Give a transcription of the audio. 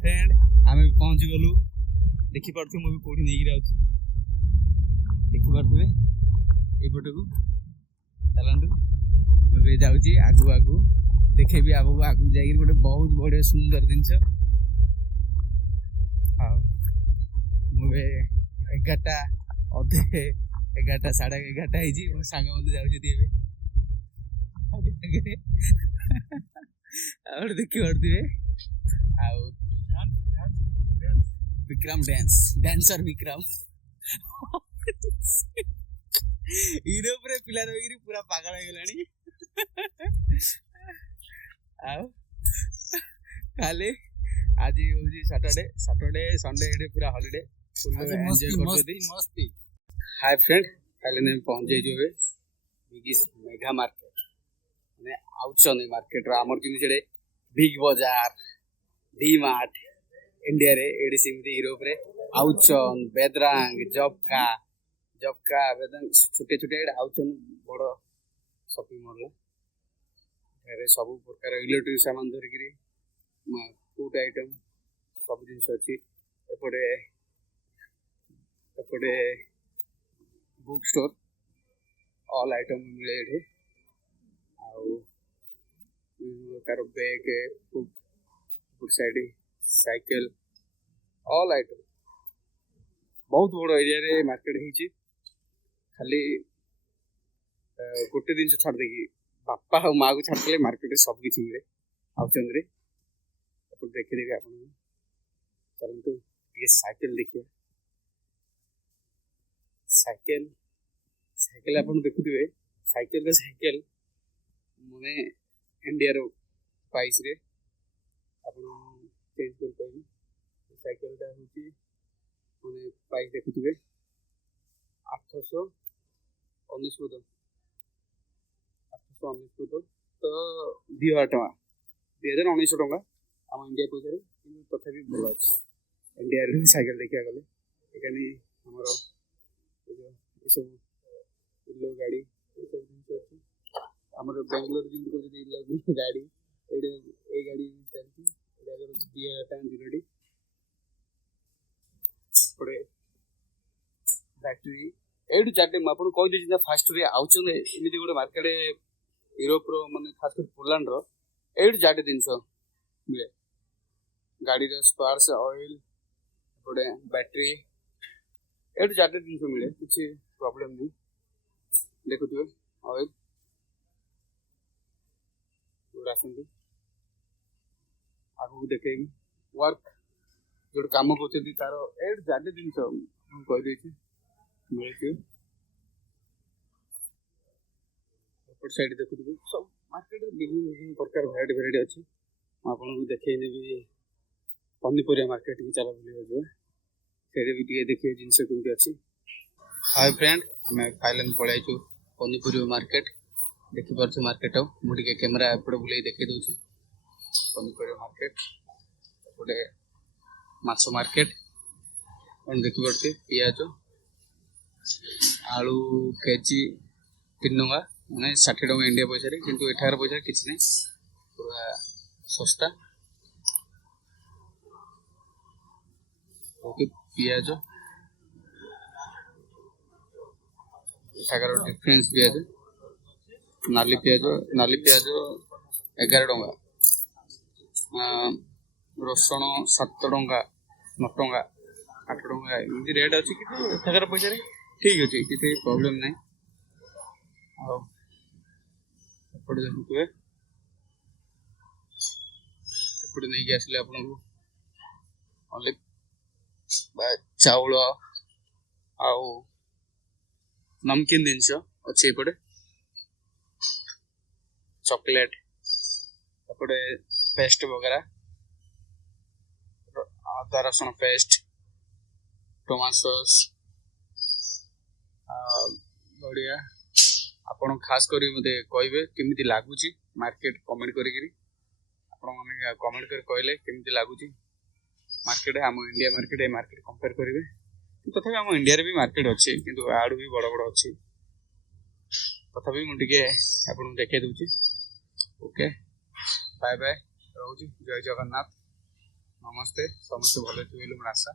Friend आम भी पहुँची गलु देखिपे मुझे कौटी नहीं देखिपे यपट को चलतु मुझे जाऊँगी आगू आगू देखेबी आगू आगू जा गोटे बहुत बढ़िया सुंदर जिनस मुझे 11टा अधे 11टा 11:30 हो सांग बंधु जाऊँगी देखी पड़े विक्रम डांसर विक्रम यूरोप रे पिला रही पूरा पागल हो गलानी खाली आज हूँ सैटरडे संडे ये पूरा हॉलिडे मस्ती। हाय फ्रेंड खाली पहुंच जाइए बिगिस मेगा मार्केट मैंने आउन मार्केट आमर जमी बिग बाजार डी मार्ट इंडिया रे एडी सिमती यूरोप रे आउन बेद्रांग जबका बेदांग छोटे छोटे आउन बड़ शॉपिंग मॉल सब प्रकार इलेक्ट्रिक सामान धरिकी फूड आइटम सब जिन अच्छी एपटे बुक स्टोर ऑल आइटम मिले ये car bag food side cycle all item बहुत बड़ एरिया रे मार्केट है खाली गोटे दिन छाड़ देगी बापा और माँ को छाड़े मार्केट सब किसी मिले आउन देखिदेवी आप चलते ये साइकिल देखिए साइकिल साइकिल आप देखुए साइकिल साइकिल मैंने इंडिया प्राइस रे आप चेंज कर पाइबे साइकिल हूँ मैंने प्राइस देखुए 819 तो 2000 टका 2019 टका आम इंडिया पैसा तथापि भल अच्छे इंडिया साइकेल देखा गले ये आमर सब इलो गाड़ी ये सब जिन अच्छी आमर बेंगलोर जमी कहते इलो गाड़ी ये गाड़ी चलती 2000 टका दिनटी पड़े बैटरी एडू चार्टे मुझे कहीदे फास्ट आउन एमती गोटे मार्केट यूरोप मान खास कर पोलैंड एडू चार्टे जिनस मिले गाड़ी स्पार्स ऑयल गोटे बैटरी एडू चार्टे जिन मिले किसी प्रॉब्लम नहीं देखुए ऑयल आगू देखे वर्क जो कम कर तार एडू चार्टे जिन कहीदे मिले साइड देखुए सब मार्केट विभिन्न प्रकार भेराइटी अच्छी आपको देखने भी पनीपरिया मार्केट की चला बुला भी देखिए जिनस कमी अच्छी। हाय फ्रेंड मैं फाइनल पलू पनीपरिया मार्केट देखिपे मार्केट मुझे कैमेरा एपटे बुले देखे दूसरी पनीपरिया मार्केट एपटे माछ मार्केट देखिपे पियाज आलू केजी 3 टका मैंने 60 टका इंडिया पैसा किंतु एठार पैसा किसी नहीं पूरा सस्ता ओके पियाज एठार डिफरेंस पियाज नाली पियाज 11 टका रसुण 7 टका 9 टका 8 टका एमती रेट अच्छी कि एठार पैसा ठीक अच्छे किसी प्रॉब्लम नहीं एपटे देखुए एपटे नहीं आसिले आपको ओनली चाउल आउ नमकीन जिनस अच्छे एपटे चॉकलेट एपटे पेस्ट वगैरह अदा रसुण पेस्ट टमाटो सॉस बढ़िया आपण खास करी मते कहबे केमिति लागुची मार्केट कमेंट करी आपण माने कमेंट कर कहले केमिति लागुची मार्केट हम इंडिया मार्केट ए मार्केट कंपेयर करिवे तथापि हम इंडिया रे भी मार्केट अच्छी किंतु आडू भी बड़ बड़ अच्छी तथापि मु टिके आपण देखे दूची ओके बाय बाय रहउची जय जगन्नाथ। नमस्ते समस्त भले थे मोर आशा।